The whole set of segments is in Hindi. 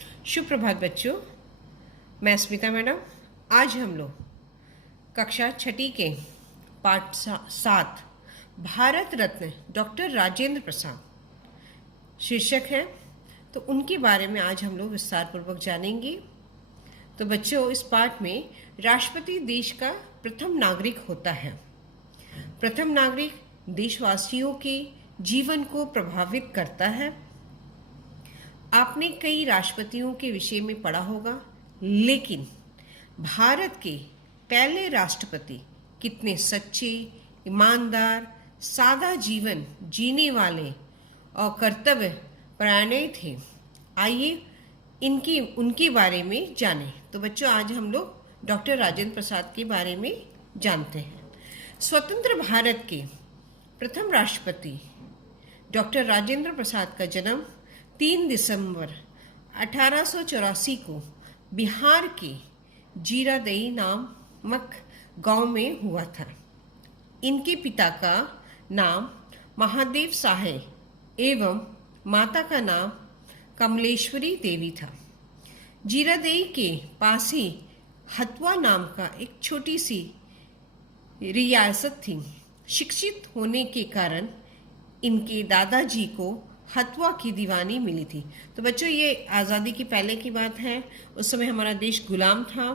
सुप्रभात बच्चों, मैं स्मिता मैडम। आज हम लोग कक्षा छठी के पाठ 7 भारत रत्न डॉक्टर राजेंद्र प्रसाद शीर्षक है, तो उनके बारे में आज हम लोग विस्तार पूर्वक जानेंगे। तो बच्चों, इस पाठ में राष्ट्रपति देश का प्रथम नागरिक होता है। प्रथम नागरिक देशवासियों के जीवन को प्रभावित करता है। आपने कई राष्ट्रपतियों के विषय में पढ़ा होगा, लेकिन भारत के पहले राष्ट्रपति कितने सच्चे, ईमानदार, सादा जीवन जीने वाले और कर्तव्य परायण थे। आइए उनके बारे में जानें। तो बच्चों, आज हम लोग डॉक्टर राजेंद्र प्रसाद के बारे में जानते हैं। स्वतंत्र भारत के प्रथम राष्ट्रपति डॉक्टर राजेंद्र प्रसाद का जन्म 3 दिसंबर 1884 को बिहार के जीरादेई नामक गांव में हुआ था। इनके पिता का नाम महादेव साहे एवं माता का नाम कमलेश्वरी देवी था। जीरादेई के पास ही हथुआ नाम का एक छोटी सी रियासत थी। शिक्षित होने के कारण इनके दादाजी को हथुआ की दीवानी मिली थी। तो बच्चों, ये आज़ादी की पहले की बात है। उस समय हमारा देश गुलाम था।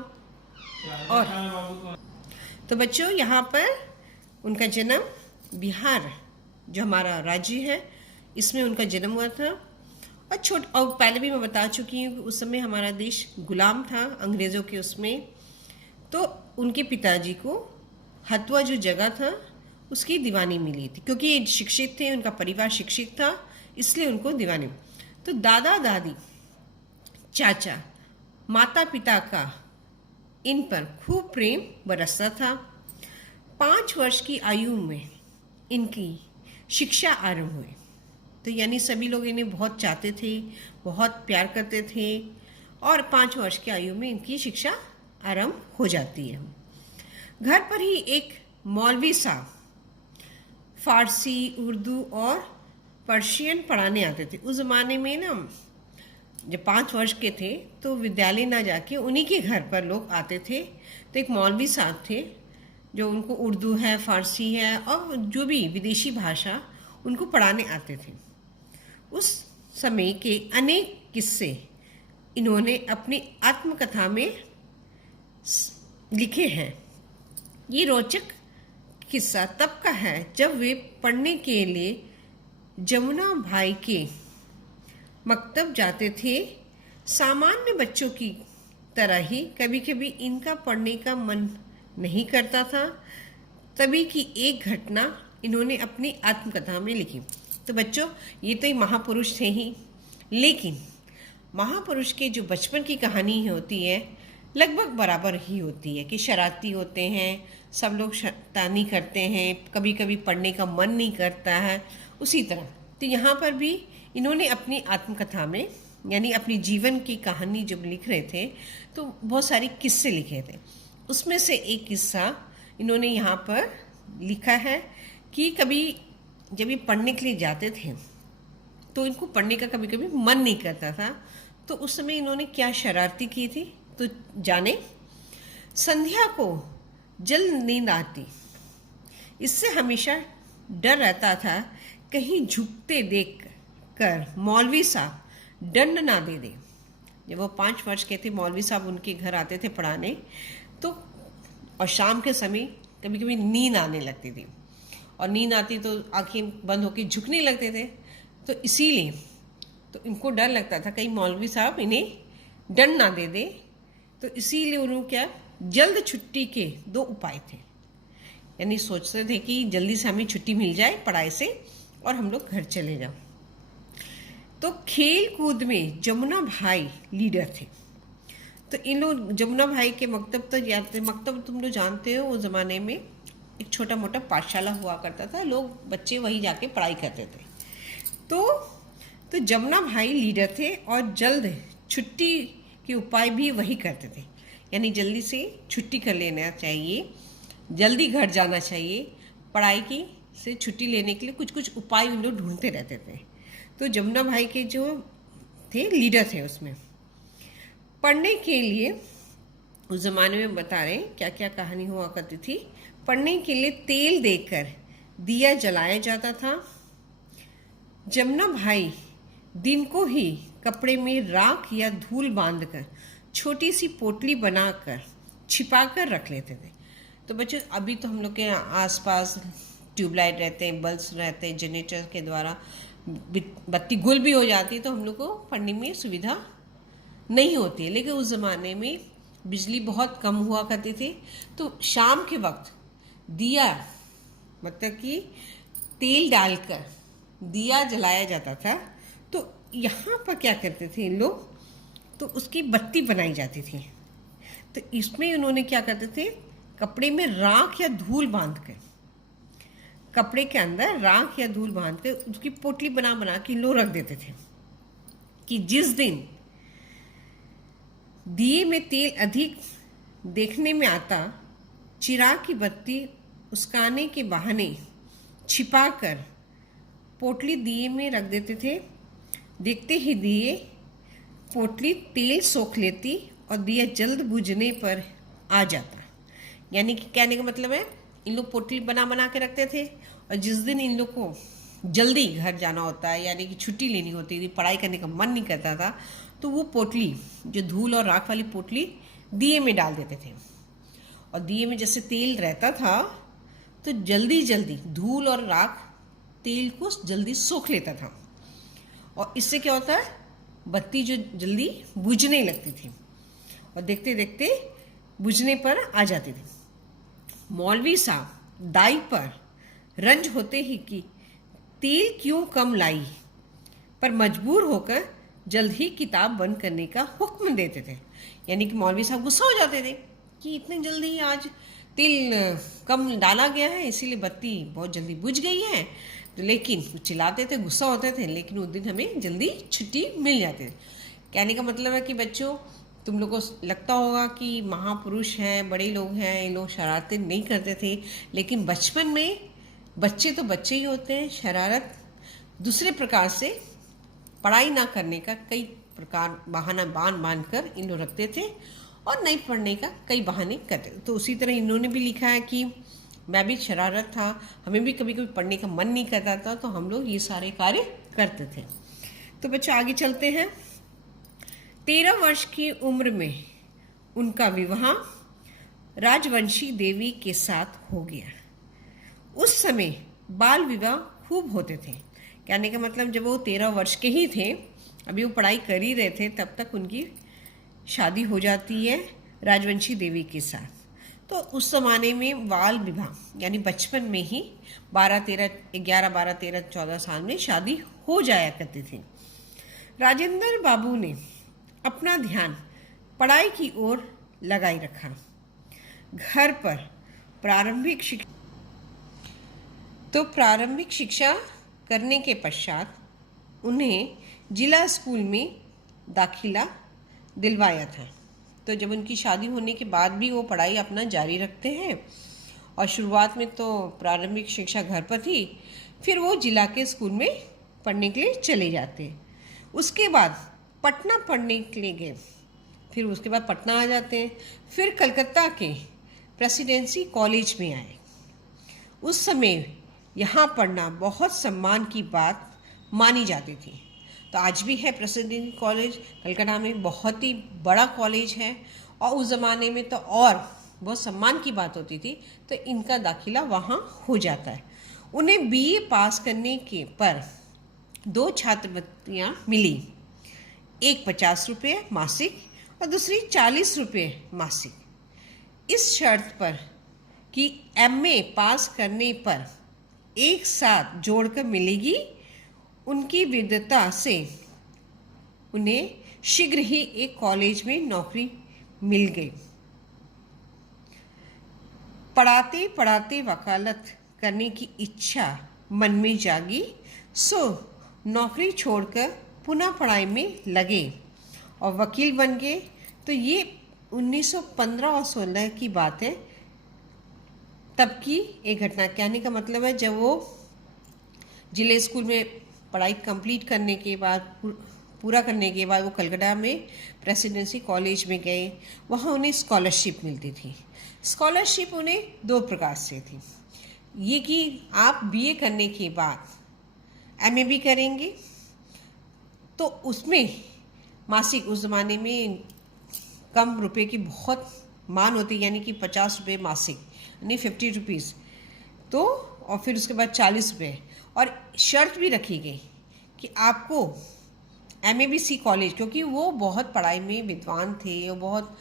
और तो बच्चों, यहाँ पर उनका जन्म बिहार, जो हमारा राज्य है, इसमें उनका जन्म हुआ था। और पहले भी मैं बता चुकी हूँ कि उस समय हमारा देश गुलाम था अंग्रेज़ों के उसमें। तो उनके पिताजी को हथुआ जो जगह था उसकी दीवानी मिली थी, क्योंकि ये शिक्षित थे, उनका परिवार शिक्षित था, इसलिए उनको दीवानी। तो दादा दादी, चाचा, माता पिता का इन पर खूब प्रेम बरसता था। 5 वर्ष की आयु में इनकी शिक्षा आरंभ हुई। तो यानी सभी लोग इन्हें बहुत चाहते थे, बहुत प्यार करते थे, और 5 वर्ष की आयु में इनकी शिक्षा आरंभ हो जाती है। घर पर ही एक मौलवी साहब फारसी, उर्दू और पर्शियन पढ़ाने आते थे। उस ज़माने में ना, जब 5 वर्ष के थे तो विद्यालय ना जाके उन्हीं के घर पर लोग आते थे। तो एक मौलवी साहब थे जो उनको उर्दू है, फारसी है और जो भी विदेशी भाषा उनको पढ़ाने आते थे। उस समय के अनेक किस्से इन्होंने अपनी आत्मकथा में लिखे हैं। ये रोचक किस्सा तब का है जब वे पढ़ने के लिए जमुना भाई के मकतब जाते थे। सामान्य बच्चों की तरह ही कभी कभी इनका पढ़ने का मन नहीं करता था। तभी की एक घटना इन्होंने अपनी आत्मकथा में लिखी। तो बच्चों, ये तो महापुरुष थे ही, लेकिन महापुरुष के जो बचपन की कहानी होती है लगभग बराबर ही होती है कि शरारती होते हैं, सब लोग शैतानी करते हैं, कभी कभी पढ़ने का मन नहीं करता है। उसी तरह तो यहाँ पर भी इन्होंने अपनी आत्मकथा में, यानी अपनी जीवन की कहानी जब लिख रहे थे तो बहुत सारी किस्से लिखे थे। उसमें से एक किस्सा इन्होंने यहाँ पर लिखा है कि कभी जब ये पढ़ने के लिए जाते थे तो इनको पढ़ने का कभी कभी मन नहीं करता था। तो उस समय इन्होंने क्या शरारती की थी, तो जाने। संध्या को जल्द नींद आती, इससे हमेशा डर रहता था कहीं झुकते देख कर मौलवी साहब दंड ना दे दे। जब वो 5 वर्ष के थे, मौलवी साहब उनके घर आते थे पढ़ाने, तो और शाम के समय कभी कभी नींद आने लगती थी, और नींद आती तो आंखें बंद होकर झुकने लगते थे। तो इसीलिए तो इनको डर लगता था कहीं मौलवी साहब इन्हें दंड ना दे दे। तो इसीलिए उन्होंने क्या, जल्द छुट्टी के 2 उपाय थे। यानी सोचते थे कि जल्दी से हमें छुट्टी मिल जाए पढ़ाई से और हम लोग घर चले जाओ। तो खेल कूद में जमुना भाई लीडर थे। तो इन लोग जमुना भाई के मकतब तो जाते, मकतब तुम लोग जानते हो, उस ज़माने में एक छोटा मोटा पाठशाला हुआ करता था, लोग बच्चे वहीं जाके पढ़ाई करते थे। तो जमुना भाई लीडर थे और जल्द छुट्टी के उपाय भी वही करते थे। यानी जल्दी से छुट्टी कर लेना चाहिए, जल्दी घर जाना चाहिए, पढ़ाई की से छुट्टी लेने के लिए कुछ कुछ उपाय उन लोग ढूंढते रहते थे। तो जमुना भाई के जो थे लीडर थे उसमें, पढ़ने के लिए उस ज़माने में बता रहे हैं क्या क्या कहानी हुआ करती थी। पढ़ने के लिए तेल देकर दिया जलाया जाता था। जमुना भाई दिन को ही कपड़े में राख या धूल बांधकर छोटी सी पोटली बनाकर छिपाकर रख लेते थे। तो बच्चों, अभी तो हम लोग के आसपास ट्यूबलाइट रहते हैं, बल्ब्स रहते हैं, जनरेटर के द्वारा बत्ती गुल भी हो जाती है, तो हम लोग को पढ़ने में सुविधा नहीं होती है। लेकिन उस ज़माने में बिजली बहुत कम हुआ करती थी, तो शाम के वक्त दिया मतलब कि तेल डालकर दिया जलाया जाता था। तो यहाँ पर क्या करते थे इन लोग, तो उसकी बत्ती बनाई जाती थी। तो इसमें उन्होंने क्या करते थे, कपड़े में राख या धूल बांध कर, कपड़े के अंदर राख या धूल बांध कर उसकी पोटली बना बना के लोग रख देते थे कि जिस दिन दिए में तेल अधिक देखने में आता, चिराग की बत्ती उसकाने के बहाने छिपाकर पोटली दिए में रख देते थे। देखते ही दिए पोटली तेल सोख लेती और दिया जल्द बुझने पर आ जाता। यानी कि कहने का मतलब है, इन लोग पोटली बना बना के रखते थे और जिस दिन इन लोग को जल्दी घर जाना होता है, यानी कि छुट्टी लेनी होती थी, पढ़ाई करने का मन नहीं करता था, तो वो पोटली, जो धूल और राख वाली पोटली, दिए में डाल देते थे। और दिए में जैसे तेल रहता था तो जल्दी जल्दी धूल और राख तेल को जल्दी सोख लेता था, और इससे क्या होता है, बत्ती जो जल्दी बुझने लगती थी और देखते देखते बुझने पर आ जाती थी। मौलवी साहब दाई पर रंज होते ही कि तेल क्यों कम लाई, पर मजबूर होकर जल्द ही किताब बंद करने का हुक्म देते थे। यानी कि मौलवी साहब गुस्सा हो जाते थे कि इतने जल्दी आज तेल कम डाला गया है, इसीलिए बत्ती बहुत जल्दी बुझ गई है। तो लेकिन चिल्लाते थे, गुस्सा होते थे, लेकिन उस दिन हमें जल्दी छुट्टी मिल जाती थी। कहने का मतलब है कि बच्चों, तुम लोग को लगता होगा कि महापुरुष हैं, बड़े लोग हैं, ये लोग शरारतें नहीं करते थे, लेकिन बचपन में बच्चे तो बच्चे ही होते हैं। शरारत दूसरे प्रकार से पढ़ाई ना करने का कई प्रकार बहाना बांध कर इन लोग रखते थे और नहीं पढ़ने का कई बहाने करते थे। तो उसी तरह इन्होंने भी लिखा है कि मैं भी शरारत था, हमें भी कभी कभी पढ़ने का मन नहीं करता था, तो हम लोग ये सारे कार्य करते थे। तो बच्चे आगे चलते हैं। 13 वर्ष की उम्र में उनका विवाह राजवंशी देवी के साथ हो गया। उस समय बाल विवाह खूब होते थे। कहने का मतलब जब वो 13 वर्ष के ही थे, अभी वो पढ़ाई कर ही रहे थे, तब तक उनकी शादी हो जाती है राजवंशी देवी के साथ। तो उस ज़माने में बाल विवाह यानी बचपन में ही 11-13-14 साल में शादी हो जाया करती थी। राजेंद्र बाबू ने अपना ध्यान पढ़ाई की ओर लगाए रखा। घर पर प्रारंभिक शिक्षा करने के पश्चात उन्हें जिला स्कूल में दाखिला दिलवाया था। तो जब उनकी शादी होने के बाद भी वो पढ़ाई अपना जारी रखते हैं, और शुरुआत में तो प्रारंभिक शिक्षा घर पर थी, फिर वो जिला के स्कूल में पढ़ने के लिए चले जाते हैं। उसके बाद पटना पढ़ने के लिए गए, फिर उसके बाद पटना आ जाते हैं, फिर कलकत्ता के प्रेसिडेंसी कॉलेज में आए। उस समय यहाँ पढ़ना बहुत सम्मान की बात मानी जाती थी। तो आज भी है प्रेसिडेंसी कॉलेज कलकत्ता में, बहुत ही बड़ा कॉलेज है, और उस ज़माने में तो और बहुत सम्मान की बात होती थी, तो इनका दाखिला वहाँ हो जाता है। उन्हें बीए पास करने के पर 2 छात्रवृत्तियाँ मिली, एक 50 रुपये मासिक और दूसरी 40 रुपये मासिक। इस शर्त पर कि एमए पास करने पर एक साथ जोड़कर मिलेगी। उनकी विद्वता से उन्हें शीघ्र ही एक कॉलेज में नौकरी मिल गई। पढ़ाते पढ़ाते वकालत करने की इच्छा मन में जागी, सो नौकरी छोड़कर पुनः पढ़ाई में लगे और वकील बन गए। तो ये 1915 और 16 की बात है, तब की एक घटना। कहने का मतलब है जब वो जिले स्कूल में पढ़ाई कंप्लीट करने के बाद पूरा करने के बाद वो कलकत्ता में प्रेसिडेंसी कॉलेज में गए। वहाँ उन्हें स्कॉलरशिप मिलती थी। स्कॉलरशिप उन्हें 2 प्रकार से थी। ये कि आप बीए करने के बाद एमए भी करेंगे तो उसमें मासिक, उस ज़माने में कम रुपए की बहुत मान होती, यानी कि 50 रुपये मासिक, यानी 50 रुपीज़। तो और फिर उसके बाद 40 रुपये, और शर्त भी रखी गई कि आपको MABC कॉलेज, क्योंकि वो बहुत पढ़ाई में विद्वान थे, वो बहुत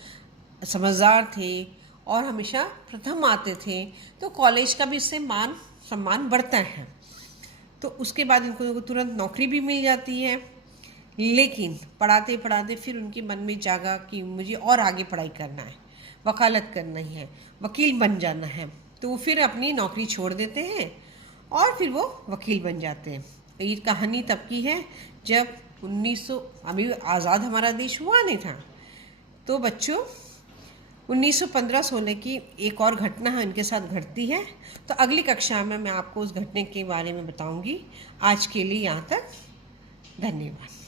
समझदार थे और हमेशा प्रथम आते थे, तो कॉलेज का भी इससे मान सम्मान बढ़ता है। तो उसके बाद इनको तुरंत नौकरी भी मिल जाती है। लेकिन पढ़ाते पढ़ाते फिर उनके मन में जागा कि मुझे और आगे पढ़ाई करना है, वकालत करना है, वकील बन जाना है। तो वो फिर अपनी नौकरी छोड़ देते हैं और फिर वो वकील बन जाते हैं। ये कहानी तब की है जब 1900, अभी आज़ाद हमारा देश हुआ नहीं था। तो बच्चों 1915-16 की एक और घटना है इनके साथ घटती है। तो अगली कक्षा में मैं आपको उस घटने के बारे में बताऊंगी। आज के लिए यहाँ तक, धन्यवाद।